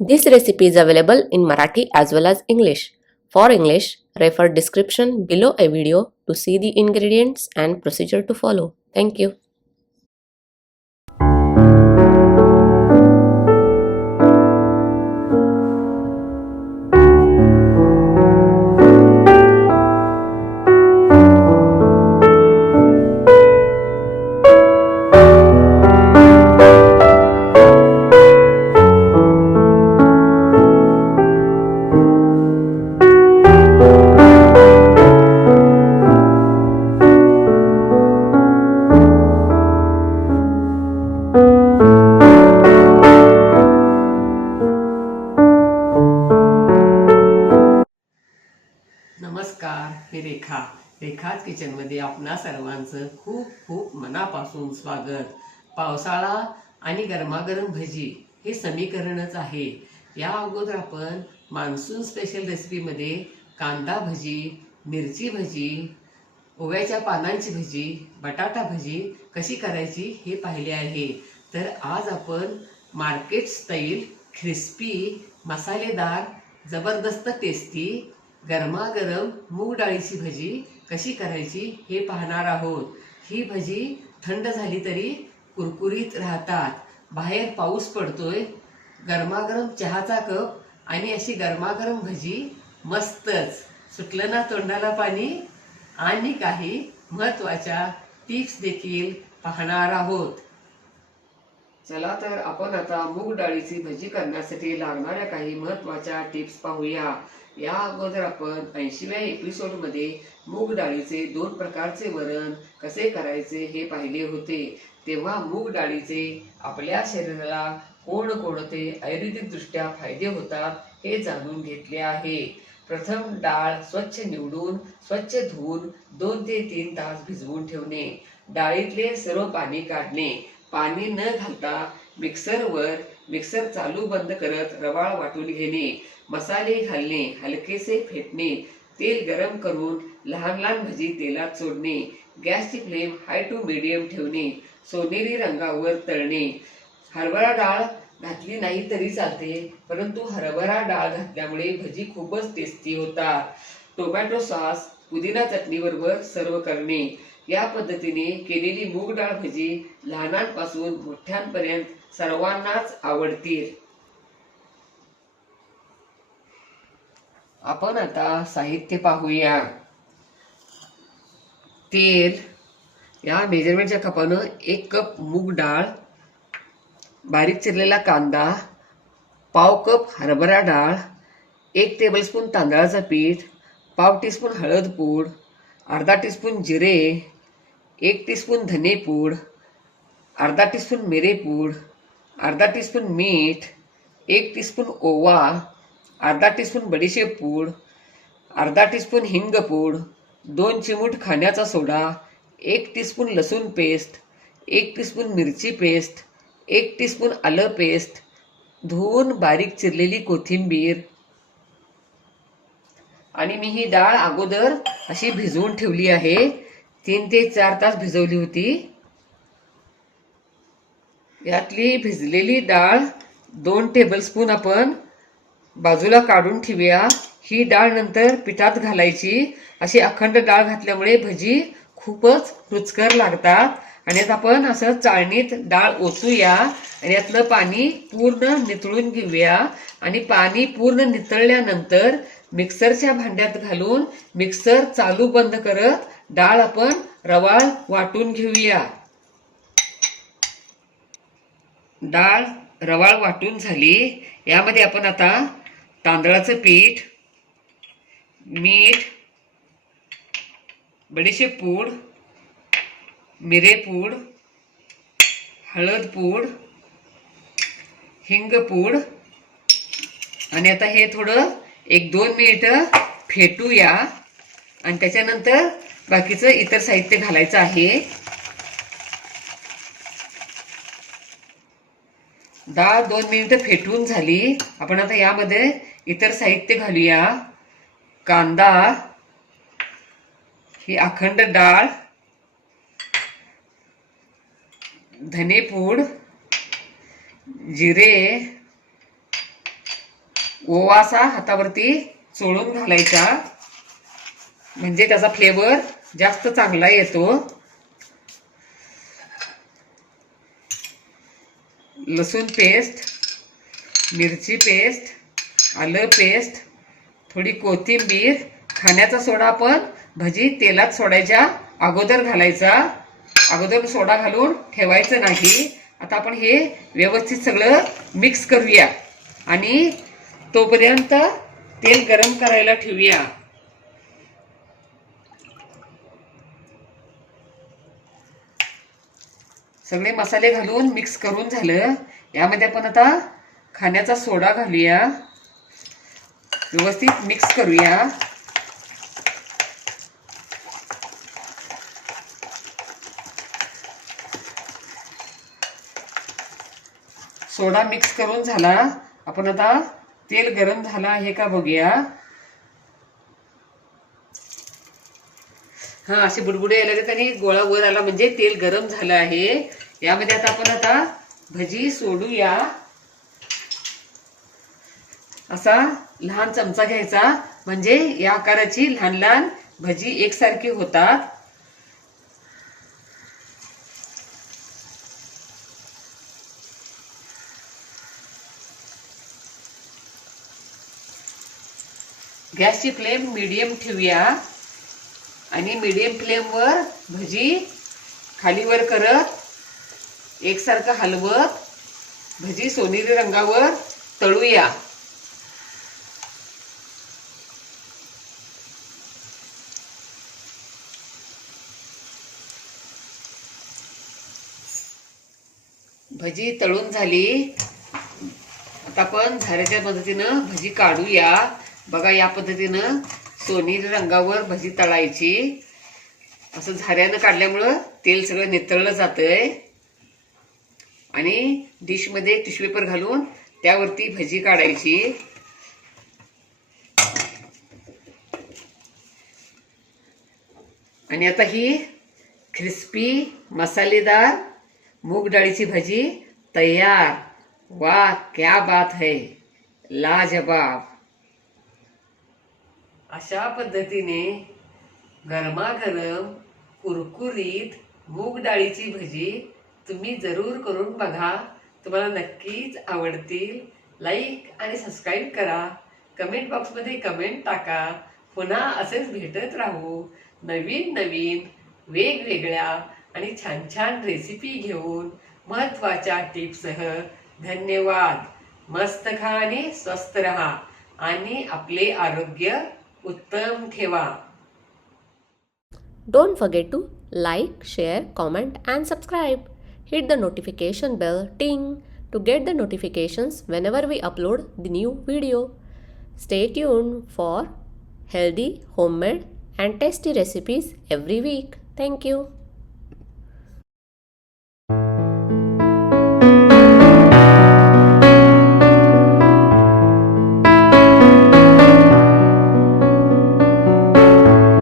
This recipe is available in Marathi as well as English. For English, refer description below a video to see the ingredients and procedure to follow. Thank you. नमस्कार, मी रेखाच किचनमध्ये आपणा सर्वांचं खूप खूप मनापासून स्वागत. पावसाळा आणि गरमागरम भजी हे समीकरणच आहे. या अगोदर आपण मान्सून स्पेशल रेसिपीमध्ये कांदा भजी, मिरची भजी, ओव्याच्या पानांची भजी, बटाटा भजी कशी करायची हे पाहिले आहे. तर आज आपण मार्केट स्टाईल क्रिस्पी, मसालेदार, जबरदस्त टेस्टी गरमागरम मूग डाळीची भजी कशी करायची हे पाहणार आहोत. ही भजी थंड झाली तरी कुरकुरीत राहतात. बाहेर पाऊस पडतोय, गरमागरम चहाचा कप आणि अशी गरमागरम भजी मस्तच. सुटलं ना तोंडाला पाणी. आणि काही महत्त्वाच्या टिप्स देखील पाहणार आहोत. चला तर आपण आता मूग डाळीची भजी करण्यासाठी लागणाऱ्या काही महत्त्वाच्या टिप्स पाहूया. या अगोदर आपण 80व्या एपिसोडमध्ये मूग डाळीचे 2 प्रकारचे वरण कसे करायचे हे पाहिले होते. तेव्हा मूग डाळीचे आपल्या शरीराला कोणकोणते आयुर्वेदिकदृष्ट्या फायदे होतात हे जाणून घेतले आहे. प्रथम डाळ स्वच्छ निवडून स्वच्छ धुवून 2 ते 3 तास भिजवून ठेवणे. डाळीतले सर्व पाणी काढणे. पाणी न घालता मिक्सर चालू बंद करत रवाळ वाटून घेणे. मसाले घालणे, हलकेसे फेटणे. तेल गरम करून लहान लहान भजी तेलात सोडणे. गॅसची फ्लेम हाय टू मीडियम ठेवणे. सोनेरी रंगावर तळणे. हरभरा डाळ घातली नाही तरी चालते, परंतु हरभरा डाळ घातल्यामुळे भजी खूपच टेस्टी होतात. टोमॅटो सॉस, पुदिना चटणी बरोबर सर्व करणे. या पद्धतीने केलेली मूग डाळ भजी लहानांपासून मोठ्यांपर्यंत सर्वांनाच आवडतील. आपण आता साहित्य पाहूया. तेल, या मेजरमेंटच्या कपानं 1 कप मूग डाळ, बारीक चिरलेला कांदा, पाव कप हरभरा डाळ, 1 टेबलस्पून तांदळाचं पीठ, पाव टीस्पून हळद पूड, अर्धा टीस्पून जिरे, 1 टीस्पून धने पूड, अर्धा टीस्पून मिरे पूड, अर्धा टीस्पून मीठ, 1 टीस्पून ओवा, अर्धा टीस्पून बडीशेप पूड, अर्धा टीस्पून हिंग पूड, 2 चिमूट खाण्याचा सोडा, 1 टीस्पून लसूण पेस्ट, 1 टीस्पून मिरची पेस्ट, 1 टीस्पून आलं पेस्ट, धुवून बारीक चिरलेली कोथिंबीर. आणि मी ही डाळ अगोदर अशी भिजवून ठेवली आहे. 3 ते 4 तास भिजवली होती. यातली भिजलेली डाळ 2 टेबलस्पून आपण बाजूला काढून ठेवूया. ही डाळ नंतर पिठात घालायची. अशी अखंड डाळ घातल्यामुळे भजी खूपच रुचकर लागतात. आणि आता आपण असं चाळणीत डाळ ओतूया आणि यातलं पाणी पूर्ण नितळून घेऊया. आणि पाणी पूर्ण नितळल्यानंतर मिक्सरच्या भांड्यात घालून मिक्सर चालू बंद करत डाळ आपण रवाळ वाटून घेऊया. डाळ रवाळ वाटून झाली. यामध्ये आपण आता तांदळाचं पीठ, मीठ, बडीशेप पूड, मिरे पूड, हळद पूड, हिंग पूड आणि आता हे थोडं 1-2 मिनिटं फेटूया. आणि त्याच्यानंतर बाकीचं इतर साहित्य घालायचं आहे. डाळ 2 मिनिटं फेटून झाली. आपण आता यामध्ये इतर साहित्य घालूया. कांदा, ही अखंड डाळ, धनेपूड, जिरे, ओवा असा हातावरती चोळून घालायचा, म्हणजे त्याचा फ्लेवर जास्त चांगला येतो. लसूण पेस्ट, मिरची पेस्ट, आलं पेस्ट, थोडी कोथिंबीर, खाण्याचा सोडा आपण भजी तेलात सोडायच्या अगोदर घालायचा. अगोदर सोडा घालून ठेवायचं नाही. आता आपण हे व्यवस्थित सगळं मिक्स करूया आणि तोपर्यंत तेल गरम करायला ठेवूया. सगळे मसाले घालून मिक्स करून झालं. यामध्ये आपण आता खाण्याचा सोडा घालूया, व्यवस्थित मिक्स करूया. सोडा मिक्स करून झाला. आपण आता तेल गरम झालं आहे का बघूया. हा, असे बुडबुडे यायला लागले आणि गोळा वर आला म्हणजे तेल गरम झालं आहे. यामध्ये आपण आता भजी सोडूया. असा लहान चमचा घ्यायचा, म्हणजे या आकाराची लहान लहान भजी एकसारखी होतात. गॅसची फ्लेम मीडियम ठेवूया आणि मीडियम फ्लेमवर भजी खालीवर करत एकसारखं हलवत भजी सोनेरी रंगावर तळूया. भजी तळून झाली. आता आपण झाऱ्याच्या मदतीनं भजी काढूया. बघा, या पद्धतीनं सोनेरी रंगावर भजी तळायची. असं झाऱ्यानं काढल्यामुळं तेल सगळं नितळलं जातंय. आणि डिशमध्ये टिश्यू पेपर घालून त्यावरती भजी काढायची. आणि आता ही क्रिस्पी मसालेदार मूग डाळीची भजी तयार. वाह, क्या बात है, लाजवाब. अशा पद्धतीने गरमागरम कुरकुरीत मूग डाळीची भजी तुम्ही जरूर करून बघा. तुम्हाला नक्कीच आवडतील. लाईक आणि सबस्क्राईब करा. कमेंट बॉक्समध्ये कमेंट टाका. पुन्हा असेच भेटत राहू नवीन नवीन वेगवेगळ्या आणि छान छान रेसिपी घेऊन, महत्त्वाच्या टिप्ससह. धन्यवाद. मस्त खा आणि स्वस्थ रहा आणि आपले आरोग्य उत्तम ठेवा. Don't forget to like, share, comment and subscribe. Hit the notification bell ting to get the notifications whenever we upload the new video. Stay tuned for healthy, homemade and tasty recipes every week. Thank you.